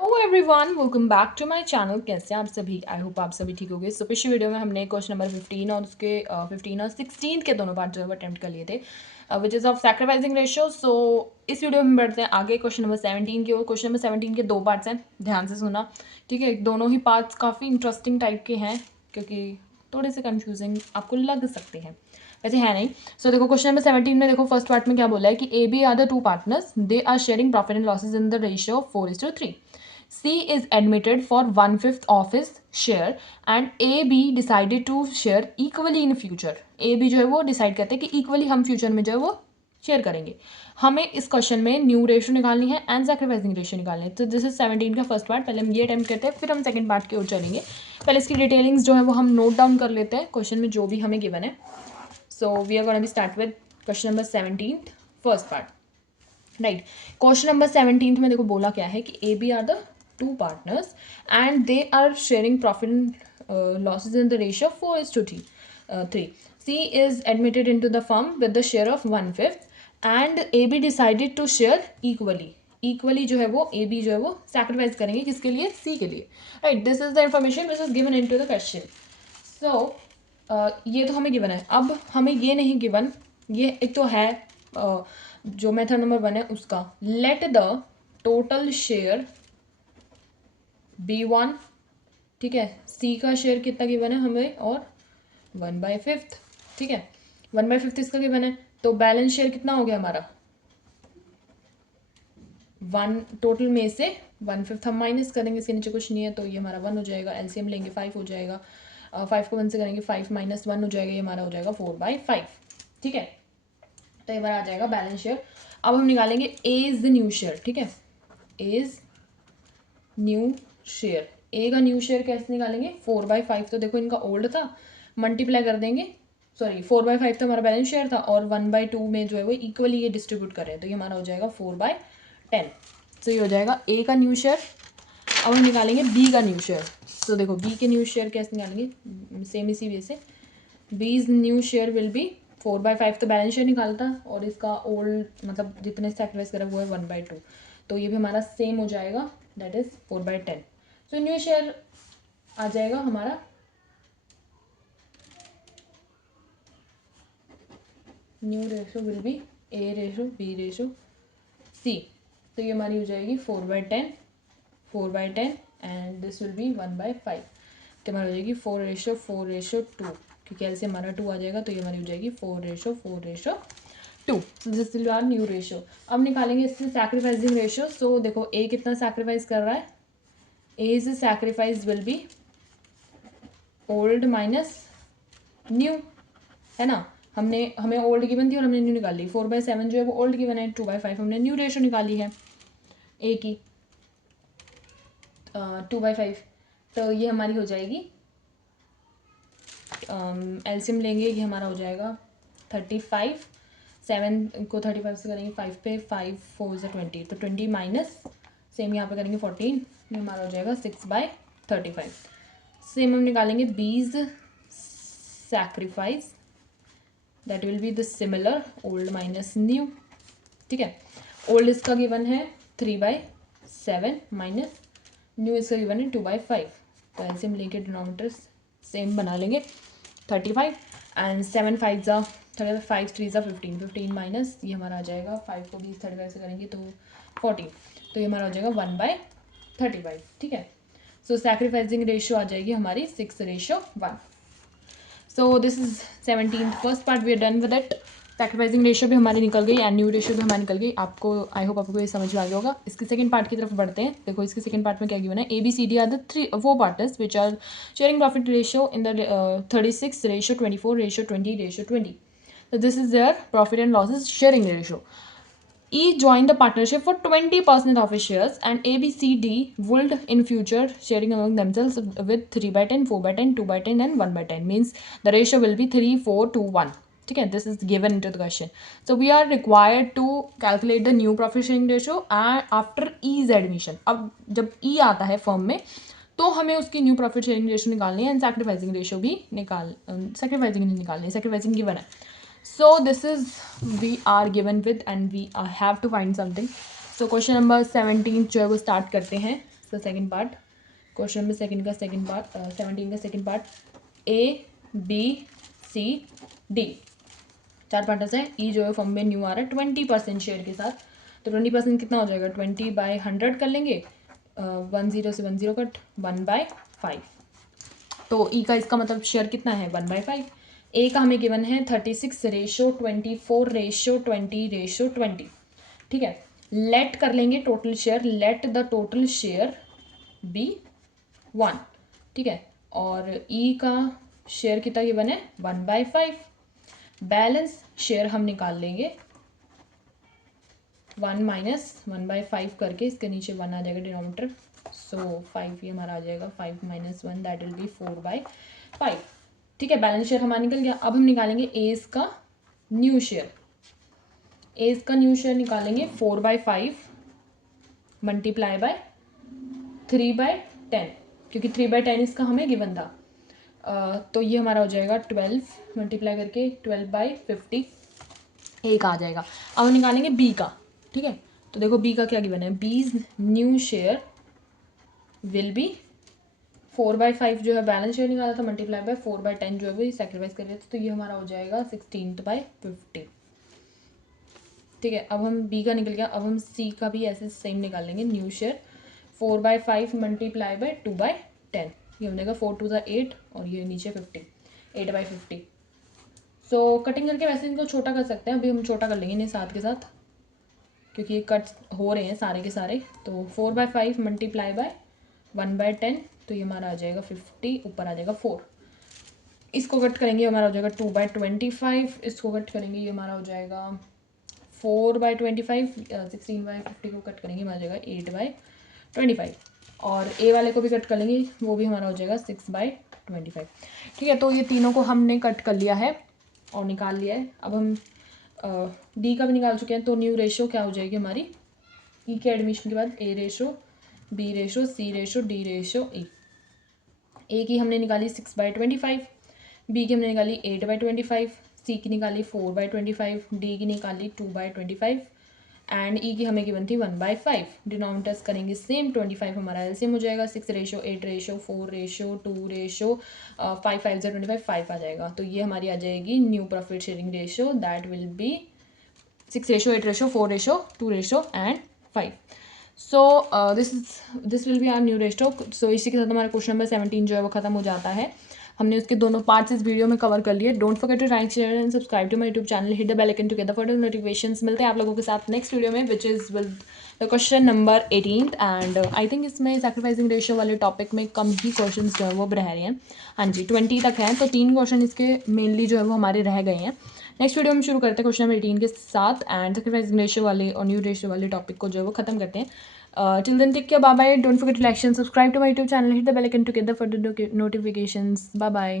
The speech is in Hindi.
Hello everyone, welcome back to my channel. कैसे हैं आप सभी? आई होप आप सभी ठीक होंगे। सो पिछली वीडियो में हमने क्वेश्चन नंबर 15 और उसके 15 और 16 के दोनों पार्ट जो है वो अटेम्प्ट कर लिए थे, which is of sacrificing ratio. So इस वीडियो में बढ़ते हैं आगे क्वेश्चन नंबर 17 की ओर। क्वेश्चन नंबर 17 के दो पार्ट्स हैं, ध्यान से सुना, ठीक है। दोनों ही पार्ट्स काफ़ी इंटरेस्टिंग टाइप के हैं क्योंकि थोड़े से कन्फ्यूजिंग आपको लग सकते हैं, वैसे है नहीं। सो देखो क्वेश्चन नंबर 17 में देखो फर्स्ट पार्ट में क्या बोला है कि A B are the two partners, they are sharing profit and losses in the ratio of 4:3. C is admitted for 1/5 of his share and A B decided to share equally in future. A B जो है वो डिसाइड करते हैं कि इक्वली हम फ्यूचर में जो है वो शेयर करेंगे। हमें इस क्वेश्चन में न्यू रेशियो निकालनी है एंड सैक्रिफाइसिंग रेशियो निकालनी है। तो दिस इज 17 का फर्स्ट पार्ट। पहले हम ये अटेम्प्ट करते हैं, फिर हम सेकंड पार्ट की ओर चलेंगे। पहले इसकी डिटेलिंग्स जो है वो हम नोट डाउन कर लेते हैं क्वेश्चन में जो भी हमें गिवन है। So we are gonna be start with question number 17 first part, right. Question number 17 में देखो बोला क्या है कि A B are the two partners and they are sharing profit and losses in the ratio of 4:3. C is admitted into the firm with the share of 1/5 and AB decided to share equally जो है वो AB जो है वो sacrifice करेंगे किसके लिए? C के लिए, right? This is the information which is given into the question. So ये तो हमें गिवन है। अब हमें ये नहीं गिवन, ये एक तो है जो मेथड नंबर 1 है उसका, late the total share B1, ठीक है। C का शेयर कितना गिवन है हमें, और 1/5, ठीक है। 1/5 इसका गिवन है, तो बैलेंस शेयर कितना हो गया हमारा? 1 टोटल में से 1/5 हम माइनस करेंगे, इसके नीचे कुछ नहीं है तो ये हमारा 1 हो जाएगा। एलसीएम लेंगे 5 हो जाएगा, 5 को 1 से करेंगे 5 - 1 हो जाएगा, ये हमारा हो जाएगा 4/5, ठीक है। तो ये हमारा आ जाएगा बैलेंस शेयर। अब हम निकालेंगे ए इज द न्यू शेयर, ठीक है। ए इज न्यू शेयर, ए का न्यू शेयर कैसे निकालेंगे? 4/5 तो देखो इनका ओल्ड था, मल्टीप्लाई कर देंगे, सॉरी 4/5 तो हमारा बैलेंस शेयर था और 1/2 में जो है वो इक्वली ये डिस्ट्रीब्यूट कर रहे हैं, तो ये हमारा हो जाएगा 4/10। तो ये हो जाएगा ए का न्यू शेयर। अब हम निकालेंगे बी का न्यू शेयर। तो देखो बी के न्यू शेयर कैसे निकालेंगे, सेम इसी वे से। B is new share will be 4/5 तो बैलेंस शेयर निकालता, और इसका ओल्ड मतलब जितने सैक्रिफाइस करा वो है 1/2, तो ये भी हमारा सेम हो जाएगा, दैट इज 4/10। तो न्यू शेयर आ जाएगा हमारा new ratio will be A ratio B ratio C, तो ये हमारी हो जाएगी 4/10 एंड दिस विल बी 1/5, तो हमारी हो जाएगी 4:4:2, क्योंकि ऐसे हमारा 2 आ जाएगा, तो ये हमारी हो जाएगी 4:4:2। This will are new ratio. अब निकालेंगे इससे सैक्रिफाइसिंग रेशो। सो देखो ए कितना सैक्रिफाइस कर रहा है, as sacrifice will be old minus new, है ना। हमें ओल्ड गिवन थी और हमने न्यू निकाली। 4/7 जो है वो ओल्ड गिवन है, 2/5 हमने न्यू रेशो निकाली है ए की, 2/5, तो ये हमारी हो जाएगी, एलसीएम लेंगे, ये हमारा हो जाएगा 35। 7 को 35 से करेंगे 5 पे, 5 4 से 20, तो 20 माइनस सेम यहाँ पे करेंगे 14, ये हमारा हो जाएगा 6/35। सेम हम निकालेंगे बीज sacrifice, that will be the similar old minus new, ठीक है। ओल्ड इसका गिवन है 3/7 माइनस न्यू इसका गिवन है 2/5, तो ऐसे हम लेके डिनोमिनेटर सेम बना लेंगे 35 एंड 7 5 ज़ा 5 3 ज़ा 15, 15 माइनस ये हमारा आ जाएगा 5 को 20 35 से करेंगे तो 14, तो ये हमारा हो जाएगा 1/35, ठीक है। सो सैक्रिफाइसिंग रेशियो आ जाएगी हमारी 6:1। So this is 17 first part, we are done with it. Sacrificing ratio भी हमारी निकल गई एंड न्यू रेशियो भी हमारी निकल गई। आपको आई होप आपको ये समझ में आ गया होगा। इसके सेकंड पार्ट की तरफ बढ़ते हैं। देखो इसके सेकंड पार्ट में क्या गिवन है, A B C D are the 4 partners which are sharing profit ratio in the 36:24:20:20। So this is their profit and losses sharing ratio. E joined the partnership for 20% of his shares and A, B, C, D would in future sharing among themselves with 3/10, 4/10, 2/10 and 1/10. Means the ratio will be 3, 4, 2, 1. ठीक है, this is given into the question. So we are required to calculate the new profit sharing ratio after E's admission. अब जब E आता है फर्म में तो हमें उसकी न्यू प्रॉफिट शेयरिंग रेशियो निकालनी है एंड सैक्रिफाइसिंग रेशियो भी सैक्रिफाइसिंग नहीं निकालनी है, सैक्रिफाइसिंग गिवन है। So this is we are given with and we have to find something. So question number 17 जो है वो स्टार्ट करते हैं। इसका second part, question number second का सेकंड पार्ट, 17 का second part, A B C D 4 partners हैं। ई जो है फॉर्म में न्यू आ रहा है 20% शेयर के साथ, तो 20% कितना हो जाएगा, 20/100 कर लेंगे, 10 से 10 कट, 1/5, तो ई का इसका मतलब शेयर कितना है 1/5। ए का हमें गिवन है 36:24:20:20, ठीक है। लेट कर लेंगे total share, let the total share be 1, ठीक है। और ई का शेयर कितना गिवन है 1/5। बैलेंस शेयर हम निकाल लेंगे 1 माइनस 1/5 करके, इसके नीचे 1 आ जाएगा डिनोमिनेटर, सो 5 ये हमारा आ जाएगा, 5 - 1 दैट विल बी 4/5, ठीक है। बैलेंस शेयर हमारा निकल गया। अब हम निकालेंगे एज का न्यू शेयर। एज का न्यू शेयर निकालेंगे 4/5 मल्टीप्लाई बाय 3/10, क्योंकि 3/10 इसका हमें गिवन था। तो ये हमारा हो जाएगा 12 मल्टीप्लाई करके 12/50 एक आ जाएगा। अब हम निकालेंगे बी का, ठीक है। तो देखो बी का क्या गिवन है, बीज न्यू शेयर विल बी 4/5 जो है बैलेंस शेयर निकाला था, मल्टीप्लाई बाय 4/10 जो है वो सेक्रीफाइस कर रहे थे, तो ये हमारा हो जाएगा 16/50, ठीक है। अब हम बी का निकल गया। अब हम सी का भी ऐसे सेम निकाल लेंगे, न्यू शेयर 4/5 मल्टीप्लाई बाय 2/10, ये हो जाएगा 4 2 8 और ये नीचे 50, 8/50। सो कटिंग करके वैसे इनको छोटा कर सकते हैं, अभी हम छोटा कर लेंगे इन्हें साथ के साथ, क्योंकि ये कट हो रहे हैं सारे के सारे। तो 4/5 मल्टीप्लाई बाय 1/10, तो ये हमारा आ जाएगा 50, ऊपर आ जाएगा 4। इसको कट करेंगे हमारा हो जाएगा 2/25, इसको कट करेंगे ये हमारा हो जाएगा 4/25, 16/50 को कट करेंगे हमारा जाएगा 8/25, और ए वाले को भी कट कर लेंगे, वो भी हमारा हो जाएगा 6/25, ठीक है। तो ये तीनों को हमने कट कर लिया है और निकाल लिया है। अब हम डी का भी निकाल चुके हैं, तो न्यू रेशो क्या हो जाएगी हमारी, ई के एडमिशन के बाद ए रेशो, बी रेशो, सी रेशो, डी रेशो ई। ए की हमने निकाली 6/25, बी की हमने निकाली 8/25, सी की निकाली 4/25, डी की निकाली 2/25 एंड ई की हमें गिवन थी 1/5। डिनोमिनेटर्स करेंगे सेम, 25 हमारा एलसीएम हो जाएगा, 6:8:4:2:5 5 × 25 5 आ जाएगा। तो ये हमारी आ जाएगी new profit sharing ratio, that will be 6:8:4:2:5। So this will be our new ratio. So इसी के साथ हमारा क्वेश्चन नंबर 17 जो है वो खत्म हो जाता है। हमने उसके दोनों पार्ट्स इस वीडियो में कवर कर लिए। Don't forget to like, share and subscribe to my YouTube channel, hit the bell icon to get the further notifications. मिलते हैं आप लोगों के साथ नेक्स्ट वीडियो में, which is with the question number 18 and I think इसमें सैक्रिफाइसिंग रेशियो वाले टॉपिक में कम ही क्वेश्चन जो है वो रह रहे हैं। हाँ जी, 20 तक हैं, तो 3 क्वेश्चन इसके मेनली जो है वो हमारे रह गए हैं। नेक्स्ट वीडियो में शुरू करते हैं क्वेश्चन नंबर 18 के साथ एंड सैक्रिफाइसिंग रेशियो वाले और न्यू रेशियो वाले टॉपिक को जो है वो खत्म करते हैं। Till then, take care. Bye bye. Don't forget to like and subscribe to my YouTube channel. Hit the bell icon to get the further notifications. Bye bye.